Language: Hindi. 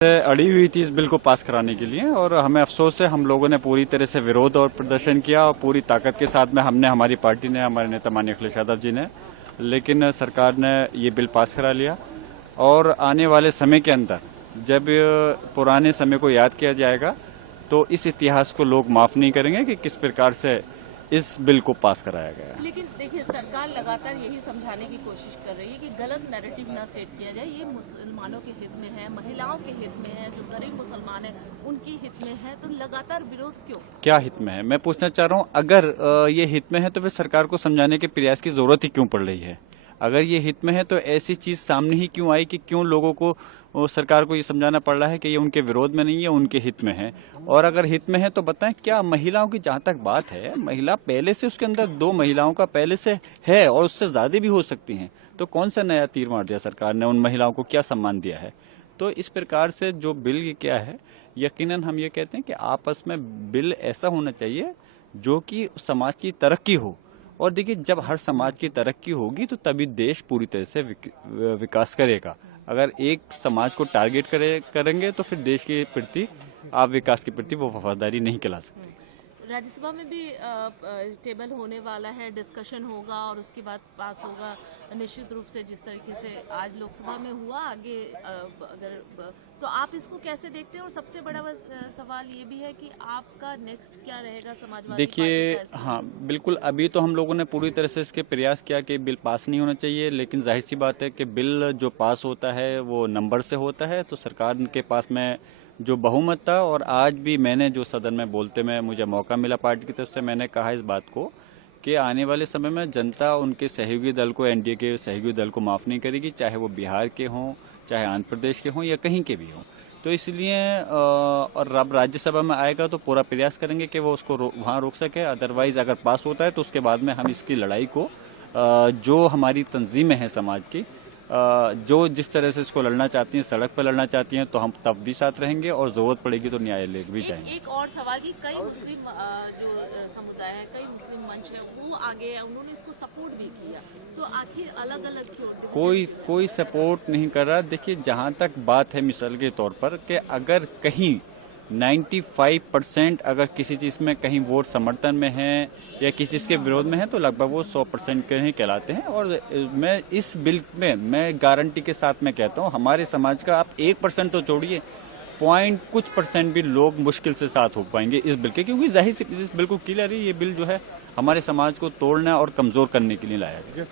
अड़ी हुई थी इस बिल को पास कराने के लिए और हमें अफसोस है, हम लोगों ने पूरी तरह से विरोध और प्रदर्शन किया और पूरी ताकत के साथ में हमने, हमारी पार्टी ने, हमारे नेता माननीय अखिलेश यादव जी ने, लेकिन सरकार ने ये बिल पास करा लिया। और आने वाले समय के अंदर जब पुराने समय को याद किया जाएगा तो इस इतिहास को लोग माफ नहीं करेंगे कि किस प्रकार से इस बिल को पास कराया गया। लेकिन देखिए, सरकार लगातार यही समझाने की कोशिश कर रही है कि गलत नैरेटिव ना सेट किया जाए। ये मुसलमानों के हित में है, महिलाओं के हित में है, जो गरीब मुसलमान है उनके हित में है, तो लगातार विरोध क्यों? क्या हित में है, मैं पूछना चाह रहा हूँ। अगर ये हित में है तो फिर सरकार को समझाने के प्रयास की जरूरत ही क्यों पड़ रही है? अगर ये हित में है तो ऐसी चीज सामने ही क्यों आई कि क्यों लोगों को, सरकार को ये समझाना पड़ रहा है कि ये उनके विरोध में नहीं है, उनके हित में है। और अगर हित में है तो बताएं, क्या महिलाओं की जहां तक बात है, महिला पहले से, उसके अंदर 2 महिलाओं का पहले से है और उससे ज्यादा भी हो सकती हैं, तो कौन सा नया तीर मार दिया सरकार ने? उन महिलाओं को क्या सम्मान दिया है? तो इस प्रकार से जो बिल ये क्या है, यकीनन हम ये कहते हैं कि आपस में बिल ऐसा होना चाहिए जो कि समाज की तरक्की हो। और देखिए, जब हर समाज की तरक्की होगी तो तभी देश पूरी तरह से विकास करेगा। अगर एक समाज को टारगेट करेंगे तो फिर देश के प्रति, आप विकास के प्रति वो वफादारी नहीं कहला सकते। राज्यसभा में भी टेबल होने वाला है, डिस्कशन होगा और उसके बाद पास होगा निश्चित रूप से, जिस तरीके से आज लोकसभा में हुआ। आगे अगर तो आप इसको कैसे देखते हैं? और सबसे बड़ा सवाल ये भी है कि आपका नेक्स्ट क्या रहेगा समाजवादी? देखिए, हाँ बिल्कुल, अभी तो हम लोगों ने पूरी तरह से इसके प्रयास किया कि बिल पास नहीं होना चाहिए, लेकिन जाहिर सी बात है कि बिल जो पास होता है वो नंबर से होता है। तो सरकार के पास में जो बहुमत था, और आज भी मैंने जो सदन में बोलते में मुझे मौका मिला पार्टी की तरफ से, मैंने कहा इस बात को कि आने वाले समय में जनता उनके सहयोगी दल को, एनडीए के सहयोगी दल को माफ नहीं करेगी, चाहे वो बिहार के हों, चाहे आंध्र प्रदेश के हों या कहीं के भी हों। तो इसलिए और अब राज्यसभा में आएगा तो पूरा प्रयास करेंगे कि वो उसको वहाँ रोक सके। अदरवाइज अगर पास होता है तो उसके बाद में हम इसकी लड़ाई को, जो हमारी तंजीमें हैं समाज की, जो जिस तरह से इसको लड़ना चाहती हैं, सड़क पर लड़ना चाहती हैं, तो हम तब भी साथ रहेंगे और जरूरत पड़ेगी तो न्यायालय भी जाएंगे। एक और सवाल कि कई मुस्लिम जो समुदाय है, कई मुस्लिम मंच है, वो आगे है, उन्होंने इसको सपोर्ट भी किया, तो आखिर अलग अलग क्यों? कोई सपोर्ट नहीं कर रहा। देखिए, जहां तक बात है मिसाल के तौर पर कि अगर कहीं 95% अगर किसी चीज में कहीं वोट समर्थन में है या किसी चीज के विरोध में है तो लगभग वो 100% के ही कहलाते हैं। और मैं इस बिल में मैं गारंटी के साथ में कहता हूँ, हमारे समाज का आप 1% तो छोड़िए, पॉइंट कुछ % भी लोग मुश्किल से साथ हो पाएंगे इस बिल के, क्योंकि जाहिर सी बिल्कुल क्लियर है, ये बिल जो है हमारे समाज को तोड़ना और कमजोर करने के लिए लाया गया।